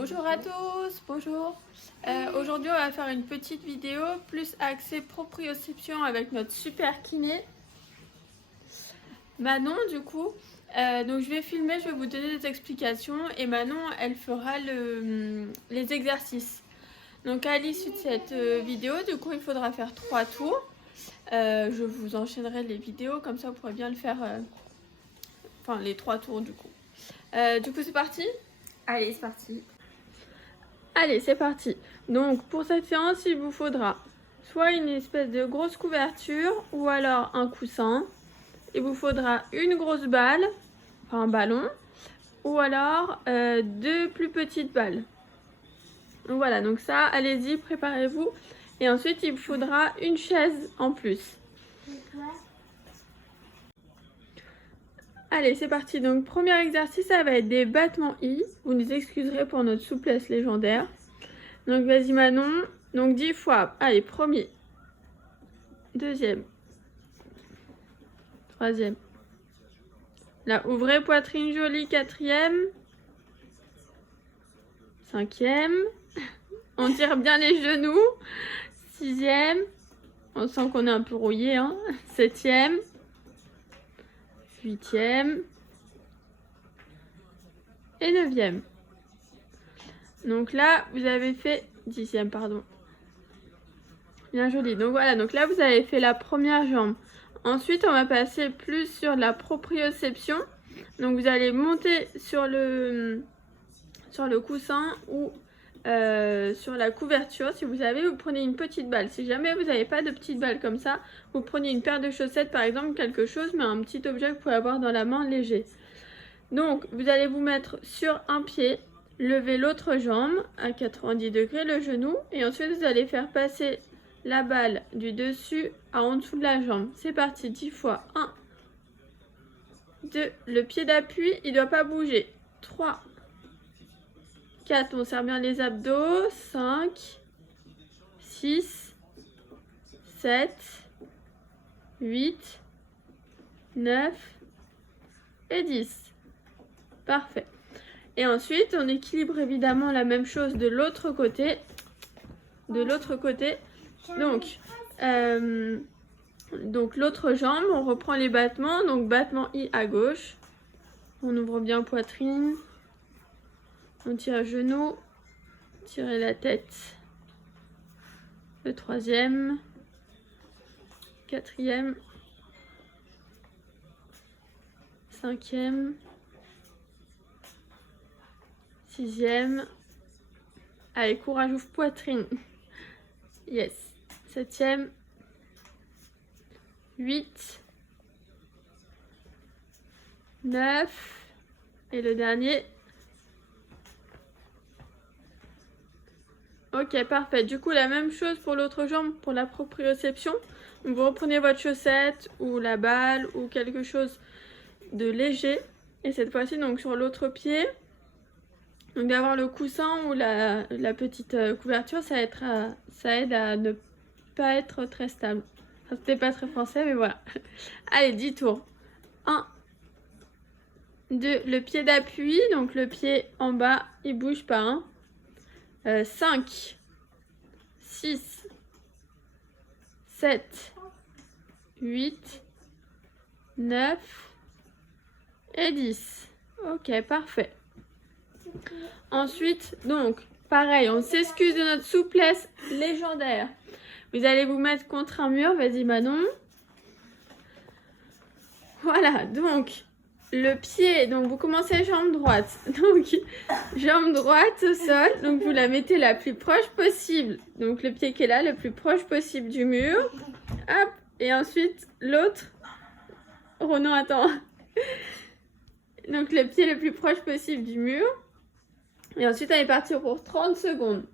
Bonjour à tous, bonjour. Aujourd'hui on va faire une petite vidéo plus axée proprioception avec notre super kiné Manon du coup. Donc je vais filmer, je vais vous donner des explications et Manon elle fera les exercices. Donc à l'issue de cette vidéo du coup il faudra faire 3 tours. Je vous enchaînerai les vidéos comme ça vous pourrez bien le faire, enfin les 3 tours du coup. Du coup c'est parti? Allez, c'est parti. Allez, c'est parti. Donc, pour cette séance, il vous faudra soit une espèce de grosse couverture ou alors un coussin. Il vous faudra une grosse balle, enfin un ballon, ou alors 2 plus petites balles. Donc voilà, donc ça, allez-y, préparez-vous. Et ensuite, il vous faudra une chaise en plus. Allez, c'est parti. Donc, premier exercice, ça va être des battements I. Vous nous excuserez pour notre souplesse légendaire. Donc, vas-y Manon. Donc, 10 fois. Allez, premier. Deuxième. Troisième. Là, ouvrez poitrine jolie. Quatrième. Cinquième. On tire bien les genoux. Sixième. On sent qu'on est un peu rouillé. Hein. Septième. Huitième. Et neuvième. Donc là, vous avez fait... Dixième, pardon. Bien joli. Donc voilà, donc là, vous avez fait la première jambe. Ensuite, on va passer plus sur la proprioception. Donc vous allez monter sur le coussin ou sur la couverture. Si vous avez, vous prenez une petite balle. Si jamais vous n'avez pas de petite balle comme ça, vous prenez une paire de chaussettes par exemple, quelque chose, mais un petit objet que vous pouvez avoir dans la main léger. Donc vous allez vous mettre sur un pied, lever l'autre jambe à 90 degrés, le genou, et ensuite vous allez faire passer la balle du dessus à en dessous de la jambe. C'est parti, 10 fois. 1, 2, le pied d'appui, il ne doit pas bouger. 3, 4, on serre bien les abdos. 5, 6, 7, 8, 9 et 10. Parfait. Et ensuite, on équilibre évidemment la même chose de l'autre côté. Donc l'autre jambe, on reprend les battements. Donc battement I à gauche. On ouvre bien poitrine. On tire à genoux. Tirez la tête. Le troisième. Quatrième. Cinquième. Sixième. Allez, courage, ouvre poitrine. Yes. Septième. 8. 9. Et le dernier. Ok, parfait. Du coup, la même chose pour l'autre jambe, pour la proprioception. Donc, vous reprenez votre chaussette ou la balle ou quelque chose de léger. Et cette fois-ci, donc sur l'autre pied. Donc d'avoir le coussin ou la petite couverture, ça aide à ne pas être très stable. Enfin, c'était pas très français, mais voilà. Allez, 10 tours. 1, 2, le pied d'appui, donc le pied en bas, il bouge pas. 5, 6, 7, 8, 9 et 10. Ok, parfait. Ensuite, donc, pareil, on s'excuse de notre souplesse légendaire. Vous allez vous mettre contre un mur, vas-y Manon. Voilà, donc, le pied, donc vous commencez jambe droite. Donc, jambe droite au sol, donc vous la mettez la plus proche possible. Donc, le pied qui est là, le plus proche possible du mur. Hop, et ensuite, l'autre. Ronan, attends. Donc, le pied le plus proche possible du mur. Et ensuite, elle est partie pour 30 secondes.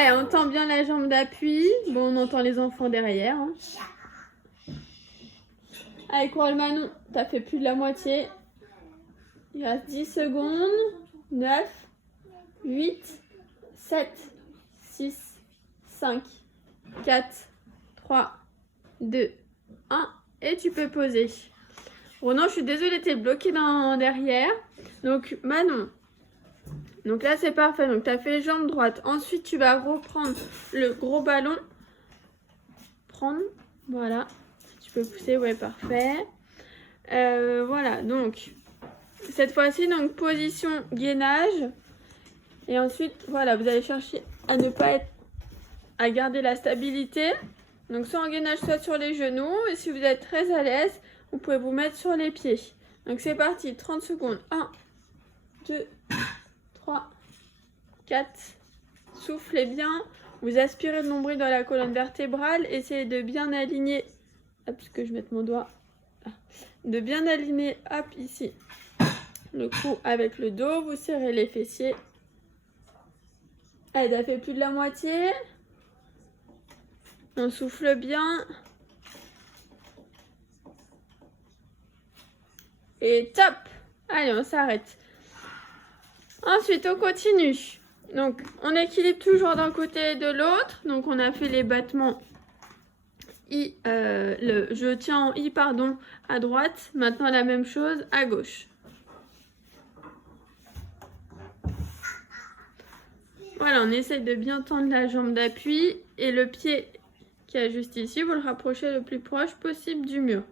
On entend bien la jambe d'appui. Bon, on entend les enfants derrière. Hein. Allez, courage Manon. T'as fait plus de la moitié. Il reste 10 secondes. 9, 8, 7, 6, 5, 4, 3, 2, 1. Et tu peux poser. Ronan, je suis désolée, t'es bloqué derrière. Donc, Manon. Donc là, c'est parfait. Donc, tu as fait les jambes droites. Ensuite, tu vas reprendre le gros ballon. Prendre. Voilà. Tu peux pousser. Ouais, parfait. Voilà. Donc, cette fois-ci, donc, position gainage. Et ensuite, voilà, vous allez chercher à ne pas être... à garder la stabilité. Donc, soit en gainage, soit sur les genoux. Et si vous êtes très à l'aise, vous pouvez vous mettre sur les pieds. Donc, c'est parti. 30 secondes. 1, 2, 3, 4. Soufflez bien. Vous aspirez le nombril dans la colonne vertébrale. Essayez de bien aligner. Hop, parce que je vais mettre mon doigt. De bien aligner, hop, ici. Le cou avec le dos. Vous serrez les fessiers. Allez, ça fait plus de la moitié. On souffle bien. Et top! Allez, on s'arrête. Ensuite, on continue. Donc, on équilibre toujours d'un côté et de l'autre. Donc, on a fait les battements I, je tiens en I, pardon, à droite. Maintenant, la même chose à gauche. Voilà, on essaye de bien tendre la jambe d'appui et le pied qui est juste ici, vous le rapprochez le plus proche possible du mur.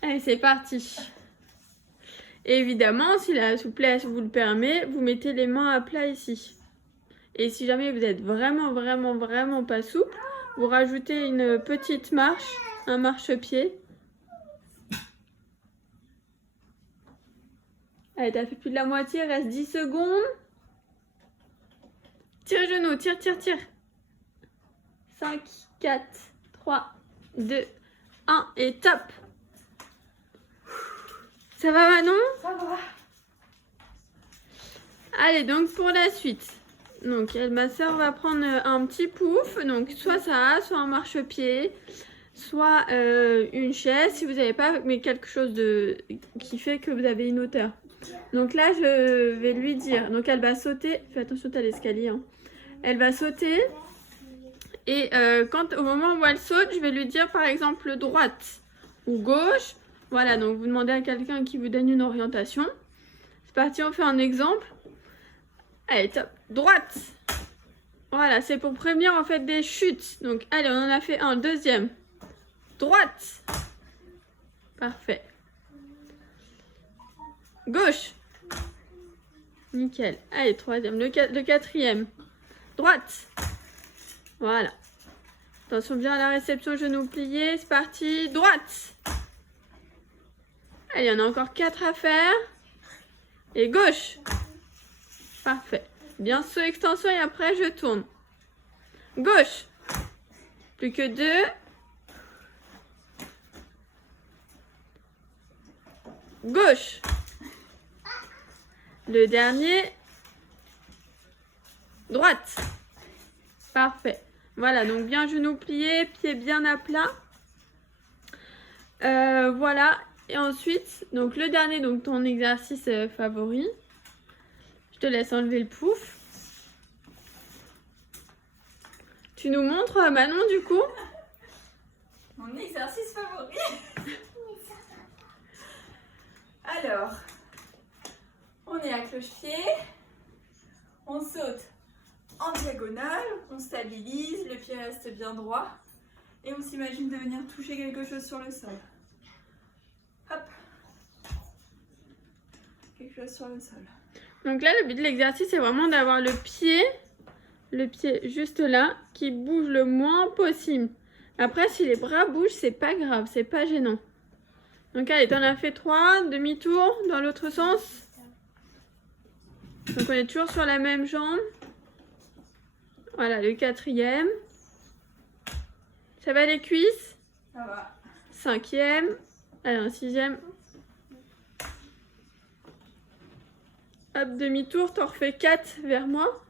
Allez, c'est parti. Et évidemment, si la souplesse vous le permet, vous mettez les mains à plat ici. Et si jamais vous êtes vraiment pas souple, vous rajoutez une petite marche, un marchepied. Allez, t'as fait plus de la moitié, il reste 10 secondes. Tire genou, tire. 5, 4, 3, 2, 1 et top. Ça va Manon? Ça va. Allez, donc pour la suite. Donc ma soeur va prendre un petit pouf. Donc soit ça, soit un marchepied, soit une chaise. Si vous n'avez pas, mais quelque chose qui fait que vous avez une hauteur. Donc là, je vais lui dire. Donc elle va sauter. Fais attention, t'as l'escalier. Hein. Elle va sauter. Et au moment où elle saute, je vais lui dire par exemple droite ou gauche. Voilà, donc vous demandez à quelqu'un qui vous donne une orientation. C'est parti, on fait un exemple. Allez, top. Droite. Voilà, c'est pour prévenir en fait des chutes. Donc, allez, on en a fait un. Deuxième. Droite. Parfait. Gauche. Nickel. Allez, troisième. Le quatrième. Droite. Voilà. Attention bien à la réception, genou plié. C'est parti. Droite. Allez, il y en a encore 4 à faire. Et gauche. Parfait. Bien saut extension et après je tourne. Gauche. Plus que 2. Gauche. Le dernier. Droite. Parfait. Voilà, donc bien genou plié, pied bien à plat. Voilà. Et ensuite, donc le dernier, donc ton exercice favori. Je te laisse enlever le pouf. Tu nous montres, Manon, du coup? Mon exercice favori. Alors, on est à cloche-pied. On saute en diagonale. On stabilise. Le pied reste bien droit. Et on s'imagine de venir toucher quelque chose sur le sol. Hop. Quelque chose sur le sol. Donc là, le but de l'exercice, c'est vraiment d'avoir le pied juste là, qui bouge le moins possible. Après, si les bras bougent, c'est pas grave, c'est pas gênant. Donc allez, t'en as fait 3, demi-tour dans l'autre sens. Donc on est toujours sur la même jambe. Voilà, le quatrième. Ça va les cuisses? Ça va. Cinquième. Allez, un sixième. Hop, demi-tour, t'en refais 4 vers moi.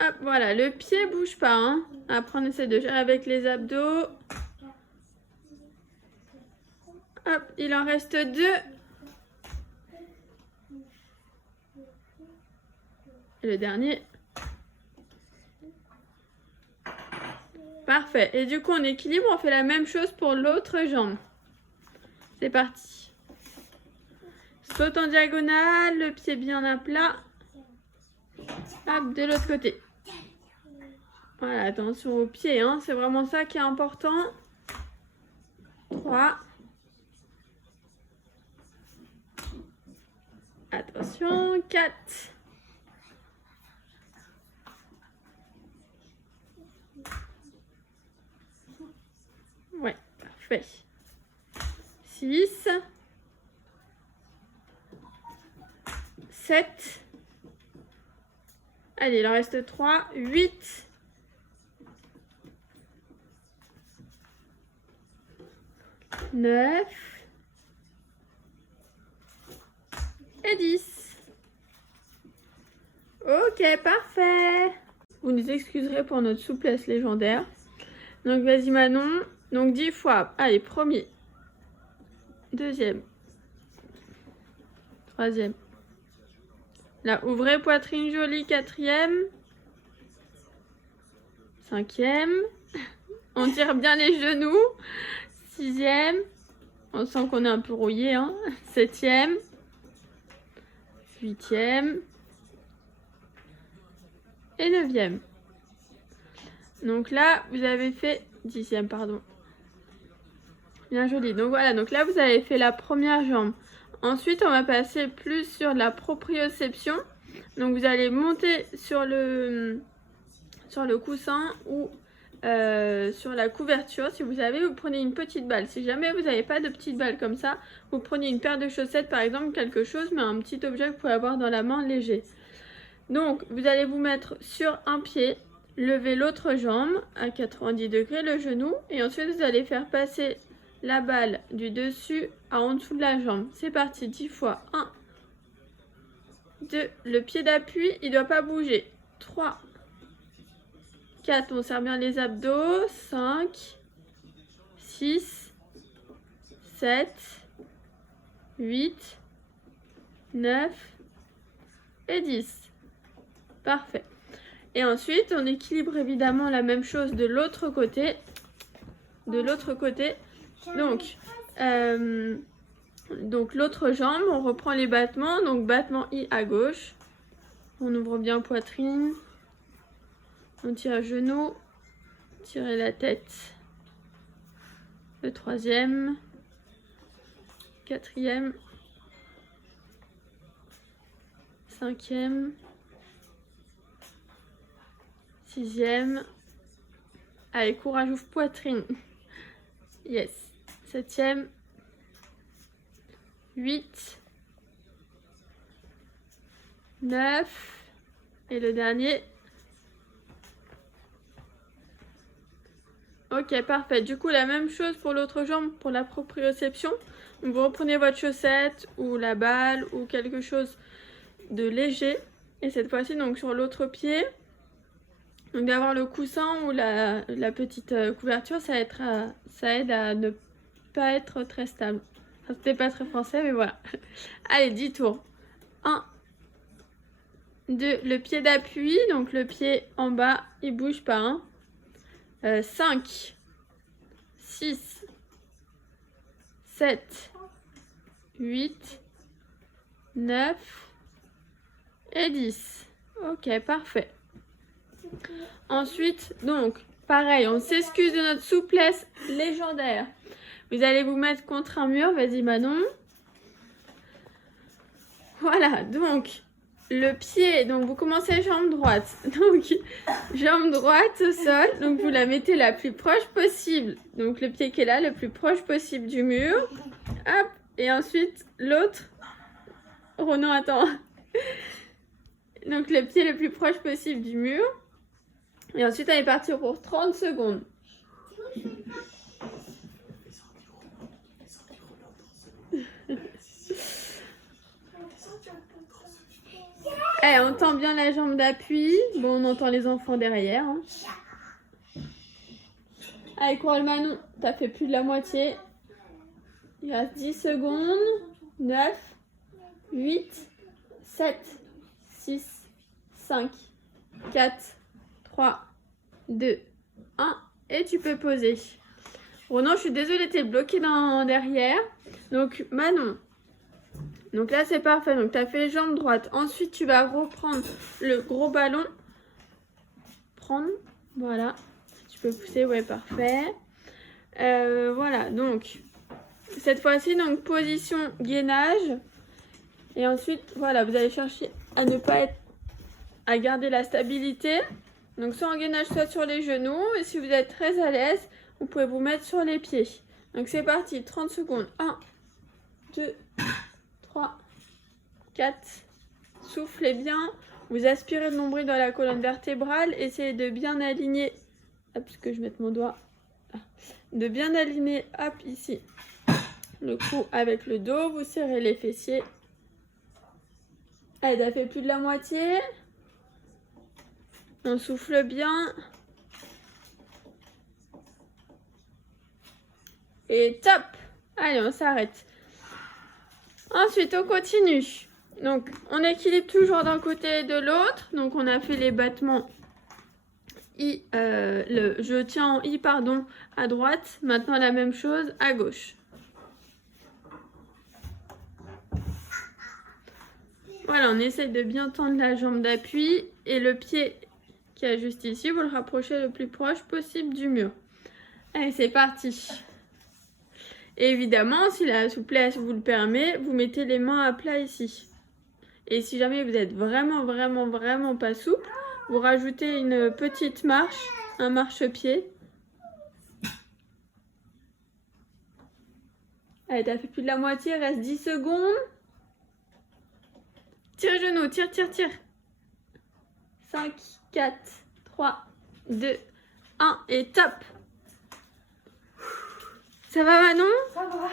Hop, voilà, le pied bouge pas. Hein. Après, on essaie de gérer avec les abdos. Hop, il en reste 2. Et le dernier. Parfait. Et du coup, on équilibre, on fait la même chose pour l'autre jambe. C'est parti. Saute en diagonale, le pied bien à plat. Hop, de l'autre côté. Voilà, attention au pied, hein, c'est vraiment ça qui est important. 3. Attention, 4. Ouais, parfait. 6. 7. Allez, il en reste 3. 8. 9. Et 10. Ok, parfait. Vous nous excuserez pour notre souplesse légendaire. Donc, vas-y Manon. Donc, 10 fois. Allez, premier. Deuxième. Troisième. Là, ouvrez poitrine jolie. Quatrième. Cinquième. On tire bien les genoux. Sixième. On sent qu'on est un peu rouillé. Hein. Septième. Huitième. Et neuvième. Donc là, vous avez fait... 10e, pardon. Bien joli. Donc voilà, donc là, vous avez fait la première jambe. Ensuite, on va passer plus sur la proprioception. Donc vous allez monter sur le coussin ou sur la couverture. Si vous avez, vous prenez une petite balle. Si jamais vous n'avez pas de petite balle comme ça, vous prenez une paire de chaussettes, par exemple, quelque chose, mais un petit objet que vous pouvez avoir dans la main léger. Donc, vous allez vous mettre sur un pied, lever l'autre jambe à 90 degrés, le genou, et ensuite vous allez faire passer la balle du dessus à en dessous de la jambe. C'est parti, 10 fois. 1, 2, le pied d'appui, il ne doit pas bouger. 3, 4, on serre bien les abdos. 5, 6, 7, 8, 9 et 10. Parfait. Et ensuite, on équilibre évidemment la même chose de l'autre côté. Donc l'autre jambe, on reprend les battements. Donc battement I à gauche. On ouvre bien poitrine. On tire genou. Tirez la tête. Le troisième. Quatrième. Cinquième. Sixième. Allez, courage, ouvre poitrine. Yes. Septième. 8. 9. Et le dernier. Ok, parfait. Du coup, la même chose pour l'autre jambe, pour la proprioception. Donc, vous reprenez votre chaussette ou la balle ou quelque chose de léger. Et cette fois-ci, donc sur l'autre pied. Donc d'avoir le coussin ou la petite couverture, ça aide à ne pas être très stable. Enfin, c'était pas très français, mais voilà. Allez, 10 tours. 1, 2, le pied d'appui, donc le pied en bas, il bouge pas. Hein. 5, 6, 7, 8, 9 et 10. Ok, parfait. Ensuite, donc, pareil, on s'excuse de notre souplesse légendaire. Vous allez vous mettre contre un mur. Vas-y, Manon. Voilà, donc, le pied. Donc, vous commencez jambe droite. Donc, jambe droite au sol. Donc, vous la mettez la plus proche possible. Donc, le pied qui est là, le plus proche possible du mur. Hop. Et ensuite, l'autre. Ronan, attends. Donc, le pied le plus proche possible du mur. Et ensuite, on est parti pour 30 secondes. Eh, on entend bien la jambe d'appui. Bon, on entend les enfants derrière. Hein. Allez, courage Manon. T'as fait plus de la moitié. Il reste 10 secondes. 9, 8, 7, 6, 5, 4, 3, 2, 1. et tu peux poser. Ronan, je suis désolée, t'es bloqué derrière. Donc Manon. Donc là c'est parfait. Donc tu as fait jambe droite. Ensuite tu vas reprendre le gros ballon. Prendre. Voilà. Tu peux pousser, ouais, parfait. Voilà, donc cette fois-ci, donc position gainage. Et ensuite, voilà, vous allez chercher à ne pas être, à garder la stabilité. Donc soit en gainage, soit sur les genoux. Et si vous êtes très à l'aise, vous pouvez vous mettre sur les pieds. Donc c'est parti, 30 secondes. 1, 2, 3, 4. Soufflez bien. Vous aspirez le nombril dans la colonne vertébrale. Essayez de bien aligner. Hop, parce que je mette mon doigt. De bien aligner, hop, ici. Le cou avec le dos. Vous serrez les fessiers. Allez, ça fait plus de la moitié. On souffle bien. Et top! Allez, on s'arrête. Ensuite, on continue. Donc, on équilibre toujours d'un côté et de l'autre. Donc, on a fait les battements I, je tiens en I, pardon, à droite. Maintenant, la même chose à gauche. Voilà, on essaye de bien tendre la jambe d'appui. Et le pied qui est juste ici, vous le rapprochez le plus proche possible du mur. Allez, c'est parti. Et évidemment, si la souplesse vous le permet, vous mettez les mains à plat ici. Et si jamais vous êtes vraiment pas souple, vous rajoutez une petite marche, un marchepied. Allez, t'as fait plus de la moitié, reste 10 secondes. Tire genou, tire. 5, 4, 3, 2, 1 et top. Ça va Manon? Ça va.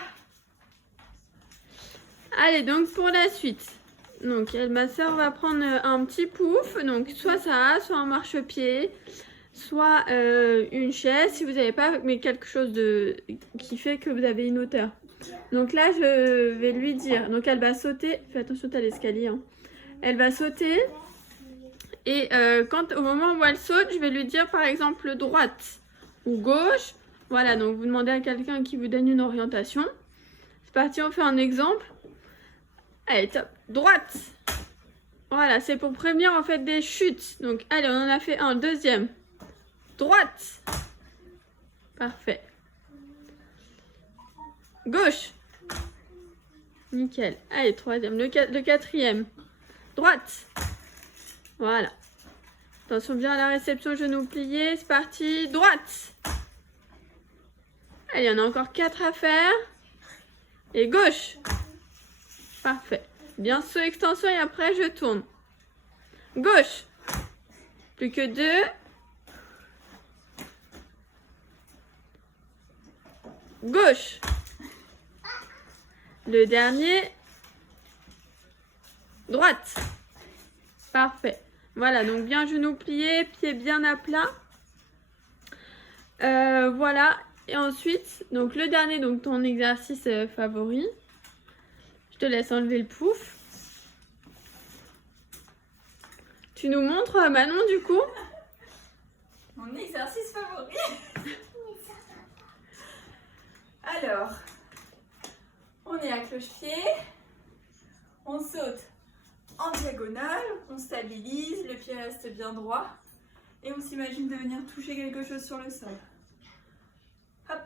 Allez, donc pour la suite. Donc ma soeur va prendre un petit pouf. Donc soit ça, soit un marchepied, soit une chaise si vous n'avez pas, mais quelque chose qui fait que vous avez une hauteur. Donc là, je vais lui dire. Donc elle va sauter. Fais attention, t'as l'escalier. Hein. Elle va sauter. Et au moment où elle saute, je vais lui dire par exemple droite ou gauche. Voilà, donc vous demandez à quelqu'un qui vous donne une orientation. C'est parti, on fait un exemple. Allez, top. Droite. Voilà, c'est pour prévenir en fait des chutes. Donc, allez, on en a fait un. Deuxième. Droite. Parfait. Gauche. Nickel. Allez, troisième. Le quatrième. Droite. Voilà. Attention bien à la réception, genou plié. C'est parti. Droite. Allez, il y en a encore 4 à faire. Et gauche. Parfait. Bien sous extension et après je tourne. Gauche. Plus que 2. Gauche. Le dernier. Droite. Parfait. Voilà, donc bien genou plié, pied bien à plat. Voilà. Et ensuite, donc le dernier, donc ton exercice favori. Je te laisse enlever le pouf. Tu nous montres, Manon, du coup? Mon exercice favori. Alors, on est à cloche-pied. On saute en diagonale. On stabilise. Le pied reste bien droit. Et on s'imagine de venir toucher quelque chose sur le sol. Hop.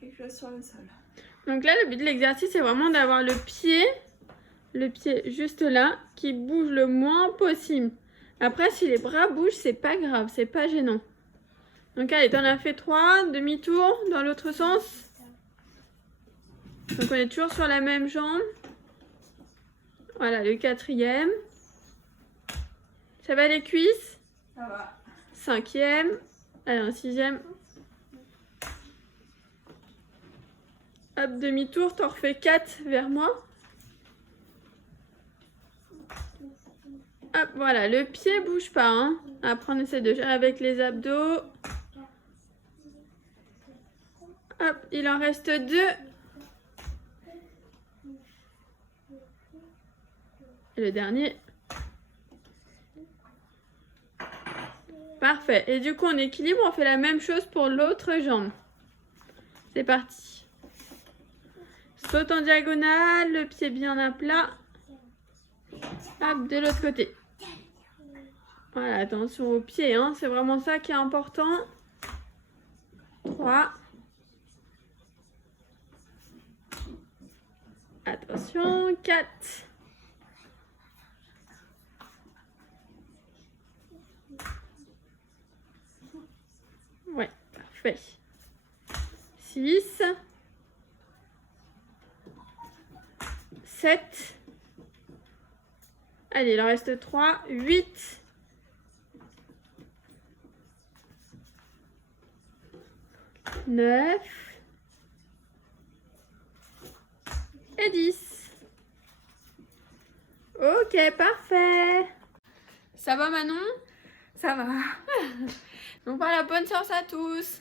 Quelque chose sur le sol. Donc là, le but de l'exercice, c'est vraiment d'avoir le pied juste là, qui bouge le moins possible. Après, si les bras bougent, c'est pas grave, c'est pas gênant. Donc allez, t'en as fait 3, demi-tour dans l'autre sens. Donc on est toujours sur la même jambe. Voilà, le quatrième. Ça va les cuisses? Ça va. Cinquième. Allez, un sixième. Hop, demi-tour, t'en refais 4 vers moi. Hop, voilà, le pied bouge pas. Hein. Après, on essaie de gérer avec les abdos. Hop, il en reste 2. Et le dernier. Parfait. Et du coup, on équilibre, on fait la même chose pour l'autre jambe. C'est parti. Saute en diagonale, le pied bien à plat. Hop, de l'autre côté. Voilà, attention au pied, hein, c'est vraiment ça qui est important. 3. Attention, 4. Ouais, parfait. 6. 7. Allez, il en reste 3. 8. 9. Et 10. Ok, parfait. Ça va Manon? Ça va. Donc voilà, bonne séance à tous.